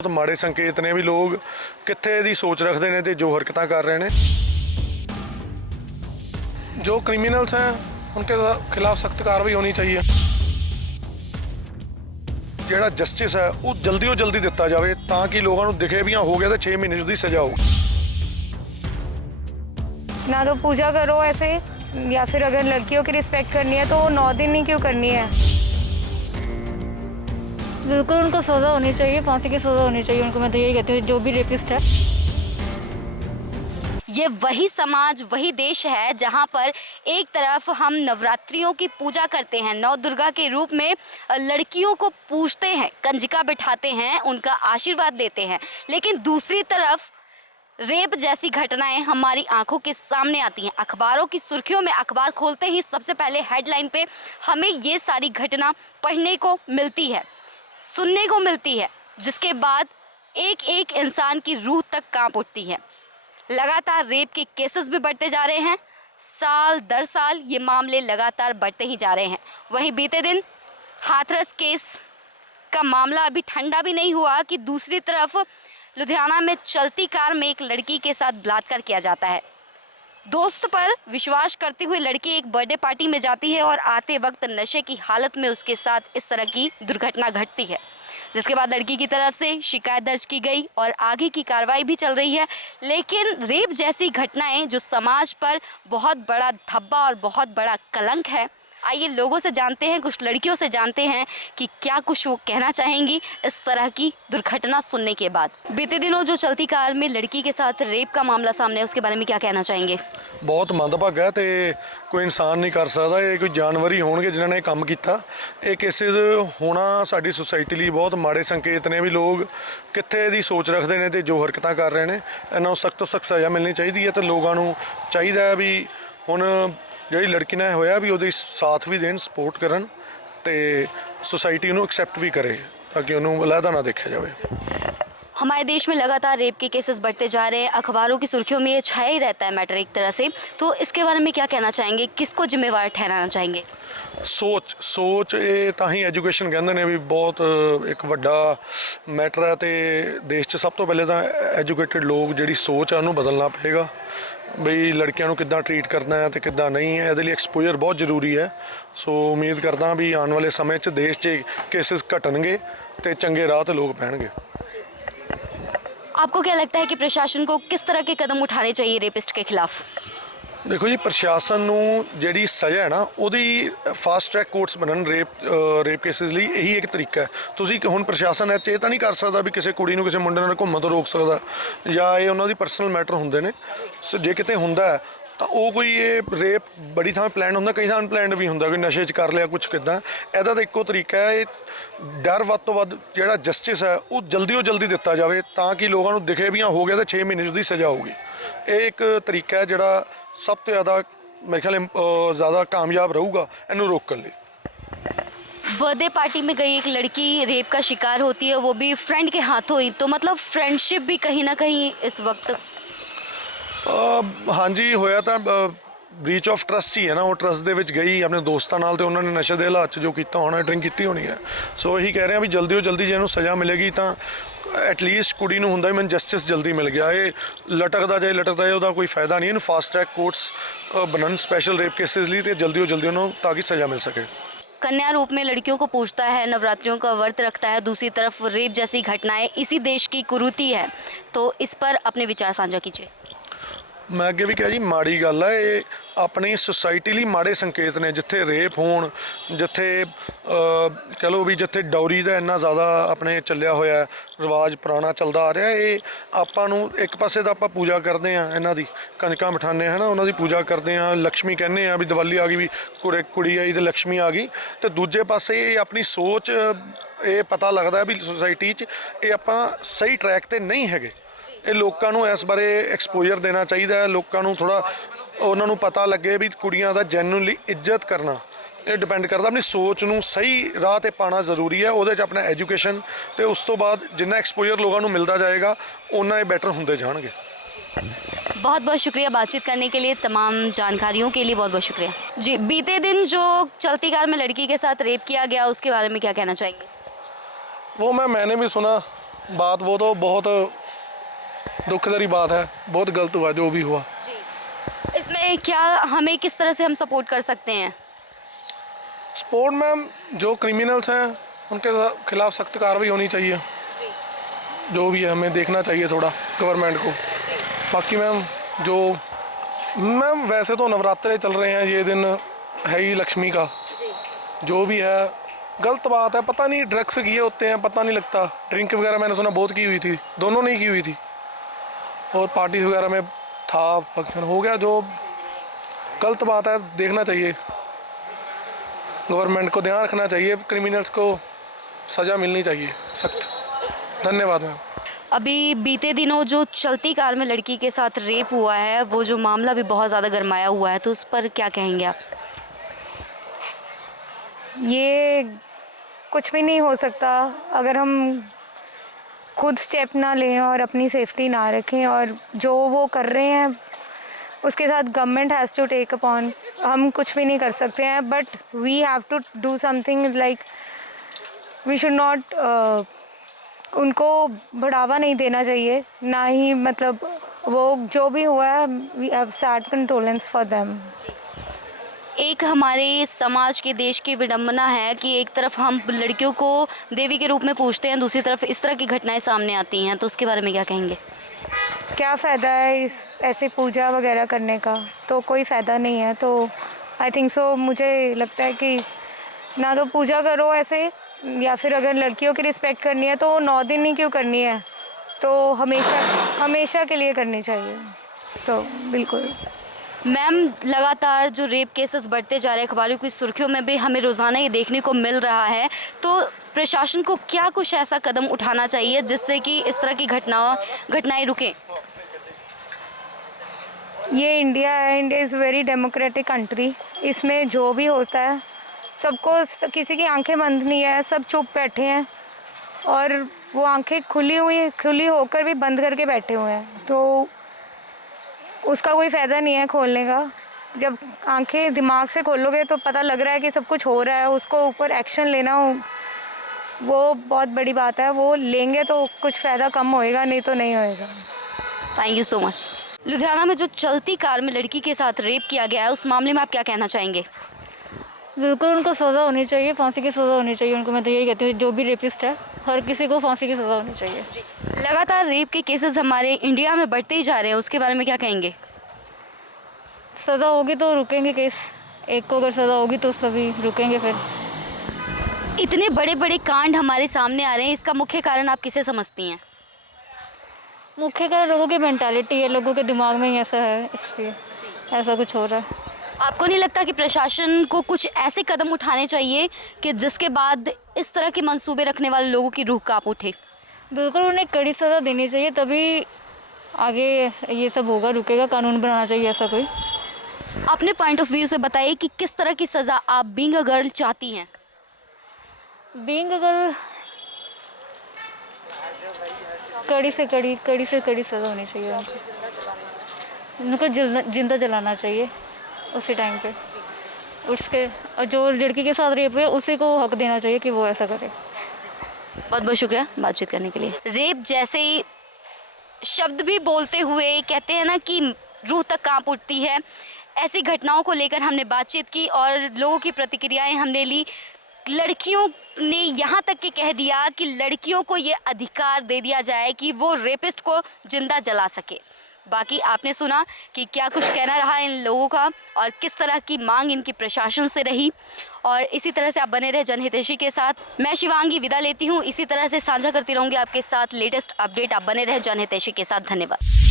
बहुत माड़े संकेत ने भी लोग कित्थे दी सोच रखते हैं तो जो हरकतां कर रहे हैं। जो क्रिमिनल्स हैं उनके खिलाफ सख्त कार्रवाई होनी चाहिए। ਜਿਹੜਾ जस्टिस है वो जल्दी दिता जाए ताकि लोगों को दिखे भी हाँ हो गया तो 6 महीने की सज़ा हो। ना तो पूजा करो ऐसे, या फिर अगर लड़कियों की रिस्पेक्ट करनी है तो 9 दिन ही क्यों करनी है। बिल्कुल उनको सज़ा होनी चाहिए, फांसी की सज़ा होनी चाहिए उनको। मैं तो यही कहती हूँ जो भी रेपिस्ट है। ये वही समाज, वही देश है जहाँ पर एक तरफ हम नवरात्रियों की पूजा करते हैं, नौ दुर्गा के रूप में लड़कियों को पूजते हैं, कंजिका बिठाते हैं, उनका आशीर्वाद लेते हैं, लेकिन दूसरी तरफ रेप जैसी घटनाएं हमारी आंखों के सामने आती हैं। अखबारों की सुर्खियों में अखबार खोलते ही सबसे पहले हेडलाइन पे हमें ये सारी घटना पढ़ने को मिलती है, सुनने को मिलती है, जिसके बाद एक एक इंसान की रूह तक कांप उठती है। लगातार रेप के केसेस भी बढ़ते जा रहे हैं, साल दर साल ये मामले लगातार बढ़ते ही जा रहे हैं। वहीं बीते दिन हाथरस केस का मामला अभी ठंडा भी नहीं हुआ कि दूसरी तरफ लुधियाना में चलती कार में एक लड़की के साथ बलात्कार किया जाता है। दोस्त पर विश्वास करती हुई लड़की एक बर्थडे पार्टी में जाती है और आते वक्त नशे की हालत में उसके साथ इस तरह की दुर्घटना घटती है, जिसके बाद लड़की की तरफ से शिकायत दर्ज की गई और आगे की कार्रवाई भी चल रही है। लेकिन रेप जैसी घटनाएं जो समाज पर बहुत बड़ा धब्बा और बहुत बड़ा कलंक है, आइए लोगों से जानते हैं, कुछ लड़कियों से जानते हैं कि क्या कुछ वो कहना चाहेंगी इस तरह की दुर्घटना सुनने के बाद। बीते दिनों जो चलती कार में लड़की के साथ रेप का मामला सामने है, उसके बारे में क्या कहना चाहेंगे? बहुत मंदभागा है तो कोई इंसान नहीं कर सकता, ये कोई जानवर ही होंगे जिन्होंने ये काम किया। ये केसेस होना साडी सोसाइटी लिए बहुत माड़े संकेत ने भी लोग कित्थे दी सोच रखते हैं तो जो हरकतां कर रहे हैं इन्होंने सख्त सज़ा मिलनी चाहिए है। तो लोगों को चाहिए भी हुण जी लड़की ने होया भी वो साथ भी देन, सपोर्ट करन ते सोसाइटी उन्होंने एक्सैप्ट भी करे ताकि उन्होंने अलहदा ना देखा जाए। हमारे देश में लगातार रेप के केसेस बढ़ते जा रहे हैं, अखबारों की सुर्खियों में ये छाया ही रहता है मैटर एक तरह से। तो इसके बारे में क्या कहना चाहेंगे, किसको जिम्मेवार ठहराना चाहेंगे? सोच ये तां ही एजुकेशन कहते हैं भी बहुत एक वड्डा मैटर है। तो देश च सब तो पहले तो एजुकेटेड लोग जी सोच है उन्होंने बदलना पेगा बई लड़कियों को किद्दां ट्रीट करना है तो किद्दां नहीं है। ये एक्सपोजर बहुत जरूरी है। सो उम्मीद करदा भी आने वाले समय च देश च केसेस घटणगे तो चंगे राह ते लोग पैणगे। आपको क्या लगता है कि प्रशासन को किस तरह के कदम उठाने चाहिए रेपिस्ट के खिलाफ? देखो जी, प्रशासन नूं जिहड़ी सज़ा है ना उहदी फास्ट ट्रैक कोर्ट्स बनन रेप केसेस लिए यही एक तरीका है। तुसीं हुण प्रशासन इह तां नहीं कर सकदा भी किसी कुड़ी नूं किसी मुंडे नाल घुम्मण तो रोक सकदा या ये उन्हां दी पर्सनल मैटर हुंदे ने। सो जे किते हुंदा है तो वो कोई ये रेप बड़ी थां प्लैन होंदा, कई थां अनप्लैंड भी होंदा, कोई नशे च कर लिया कुछ किद्दां। इहदा तां इक्को तरीका है, डर वध तो वध जिहड़ा जस्टिस है वो जल्दी दिता जाए ताकि लोगों को दिखे भी हाँ हो गया तो 6 महीने की सज़ा होगी। ये एक तरीका है जिहड़ा सब तो ज़्यादा मेरे ख्याल ज़्यादा कामयाब रहूगा इन्हूं रोकण लई। बर्थडे पार्टी में गई एक लड़की रेप का शिकार होती है, वो भी फ्रेंड के हाथों ही, तो मतलब फ्रेंडशिप भी कहीं ना कहीं इस वक्त हाँ जी होया तो ब्रीच ऑफ ट्रस्ट ही है ना। वो ट्रस्ट दे विच गई अपने दोस्तों नाल, तो उन्होंने नशे के हालात च जो किया होना, ड्रिंक की होनी है। सो यही कह रहे हैं भी जल्दी जो जिन्होंने सज़ा मिलेगी तो एटलीस्ट कुड़ी नूं हुंदा मैनूं जस्टिस जल्दी मिल गया। ये लटकदा जाए उसका कोई फायदा नहीं है। फास्ट ट्रैक कोर्ट्स बनन स्पैशल रेप केसेस लिए तो जल्दी उन्होंने ताकि सज़ा मिल सके। कन्या रूप में लड़कियों को पूजता है, नवरात्रियों का व्रत रखता है, दूसरी तरफ रेप जैसी घटनाएं इसी देश की कुरीति है, तो इस पर अपने विचार साझा कीजिए। मैं अगे भी कहा जी माड़ी गल है, ये अपनी सोसाइटी लिए माड़े संकेत ने जिथे रेप होण, जिथे कह लो भी जिथे डौरी का इन्ना ज़्यादा अपने चलिया होया रिवाज पुराना चलता आ रहा है। ये आपां एक पासे तो आपां पूजा करते हैं, इन्हां दी कंजकां बिठाने है ना, उन्हां दी पूजा करते हैं, लक्ष्मी कहने भी दिवाली आ गई भी कुड़ी आई तो लक्ष्मी आ गई। तो दूजे पासे ये अपनी सोच ये पता लगता है भी सोसाइटी ये आपां सही ट्रैक ते नहीं हैगे। ये लोगों को इस बारे एक्सपोजर देना चाहिए, लोगों को थोड़ा उन्होंने पता लगे भी कुड़ियां दा जेन्युइनली इज्जत करना ये डिपेंड करता अपनी सोच नूं सही राह ते पाना जरूरी है। उहदे च अपना एजुकेशन तो उस तो बाद जिन्ना एक्सपोजर लोगों को मिलता जाएगा उन्ना ये बेटर होंदे जाणगे। बहुत बहुत शुक्रिया बातचीत करने के लिए, तमाम जानकारियों के लिए बहुत बहुत शुक्रिया जी। बीते दिन जो चलती कार में लड़की के साथ रेप किया गया उसके बारे में क्या कहना चाहेंगे? वो मैंने भी सुना, बात वो तो बहुत दुखदायी बात है, बहुत गलत हुआ जो भी हुआ। इसमें क्या हमें किस तरह से हम सपोर्ट कर सकते हैं? स्पोर्ट में जो क्रिमिनल्स हैं उनके खिलाफ सख्त कार्रवाई होनी चाहिए, जो भी है हमें देखना चाहिए थोड़ा गवर्नमेंट को। बाकी मैम वैसे तो नवरात्रे चल रहे हैं, ये दिन है ही लक्ष्मी का, जो भी है गलत बात है। पता नहीं ड्रग्स किए होते हैं, पता नहीं लगता। ड्रिंक वगैरह मैंने सुना बहुत की हुई थी, दोनों ने की हुई थी, और पार्टीज वगैरह में था, फंक्शन हो गया, जो गलत बात है। देखना चाहिए, गवर्नमेंट को ध्यान रखना चाहिए, क्रिमिनल्स को सज़ा मिलनी चाहिए सख्त। धन्यवाद मैम। अभी बीते दिनों जो चलती कार में लड़की के साथ रेप हुआ है, वो जो मामला भी बहुत ज़्यादा गरमाया हुआ है, तो उस पर क्या कहेंगे आप? ये कुछ भी नहीं हो सकता अगर हम खुद स्टेप ना लें और अपनी सेफ्टी ना रखें, और जो वो कर रहे हैं उसके साथ government has to take upon. हम कुछ भी नहीं कर सकते हैं, but we have to do something, like we should not उनको बढ़ावा नहीं देना चाहिए, ना ही मतलब वो जो भी हुआ है, we have sad condolence for them. एक हमारे समाज के देश की विडंबना है कि एक तरफ हम लड़कियों को देवी के रूप में पूजते हैं, दूसरी तरफ इस तरह की घटनाएं सामने आती हैं, तो उसके बारे में क्या कहेंगे? क्या फ़ायदा है इस ऐसे पूजा वगैरह करने का? तो कोई फ़ायदा नहीं है। तो आई थिंक सो, मुझे लगता है कि ना तो पूजा करो ऐसे, या फिर अगर लड़कियों की रिस्पेक्ट करनी है तो 9 दिन ही क्यों करनी है, तो हमेशा के लिए करनी चाहिए। तो बिल्कुल मैम, लगातार जो रेप केसेस बढ़ते जा रहे हैं, अखबारों की सुर्खियों में भी हमें रोज़ाना ये देखने को मिल रहा है, तो प्रशासन को क्या कुछ ऐसा कदम उठाना चाहिए जिससे कि इस तरह की घटनाएं रुकें? ये इंडिया है, India is very democratic country. इसमें जो भी होता है सबको, किसी की आंखें बंद नहीं है, सब चुप बैठे हैं, और वो आंखें खुली होकर भी बंद करके बैठे हुए हैं, तो उसका कोई फ़ायदा नहीं है खोलने का। जब आंखें दिमाग से खोलोगे तो पता लग रहा है कि सब कुछ हो रहा है, उसको ऊपर एक्शन लेना वो बहुत बड़ी बात है। वो लेंगे तो कुछ फ़ायदा कम होएगा, नहीं तो नहीं होएगा। Thank you so much. Ludhiana में जो चलती कार में लड़की के साथ रेप किया गया है, उस मामले में आप क्या कहना चाहेंगे? बिल्कुल उनको सज़ा होनी चाहिए, फांसी की सज़ा होनी चाहिए उनको। मैं तो यही कहती हूँ, जो भी रेपिस्ट है हर किसी को फांसी की सज़ा होनी चाहिए। लगातार रेप के केसेस हमारे इंडिया में बढ़ते ही जा रहे हैं, उसके बारे में क्या कहेंगे? सज़ा होगी तो रुकेंगे केस, एक को अगर सज़ा होगी तो सभी रुकेंगे। फिर इतने बड़े बड़े कांड हमारे सामने आ रहे हैं, इसका मुख्य कारण आप किसे समझती हैं? मुख्य कारण लोगों की मेंटालिटी है, लोगों के दिमाग में ही ऐसा है, इसलिए ऐसा कुछ हो रहा है। आपको नहीं लगता कि प्रशासन को कुछ ऐसे कदम उठाने चाहिए कि जिसके बाद इस तरह के मंसूबे रखने वाले लोगों की रूह कांप उठे? बिल्कुल, उन्हें कड़ी सज़ा देनी चाहिए, तभी आगे ये सब होगा, रुकेगा। कानून बनाना चाहिए ऐसा कोई। अपने पॉइंट ऑफ व्यू से बताइए कि किस तरह की सज़ा आप बीइंग अ गर्ल चाहती हैं? बीइंग अ गर्ल कड़ी से कड़ी सज़ा होनी चाहिए उनको जिंदा जलाना चाहिए उसी टाइम पे। उसके और जो लड़की के साथ रेप हुआ उसी को हक देना चाहिए कि वो ऐसा करे। बहुत बहुत शुक्रिया बातचीत करने के लिए। रेप जैसे शब्द भी बोलते हुए कहते हैं ना कि रूह तक कांप उठती है, ऐसी घटनाओं को लेकर हमने बातचीत की और लोगों की प्रतिक्रियाएं हमने ली। लड़कियों ने यहाँ तक कि कह दिया कि लड़कियों को ये अधिकार दे दिया जाए कि वो रेपिस्ट को जिंदा जला सके। बाकी आपने सुना कि क्या कुछ कहना रहा इन लोगों का और किस तरह की मांग इनकी प्रशासन से रही। और इसी तरह से आप बने रहे जनहितैषी के साथ। मैं शिवांगी विदा लेती हूँ, इसी तरह से साझा करती रहूँगी आपके साथ लेटेस्ट अपडेट। आप बने रहे जनहितैषी के साथ। धन्यवाद।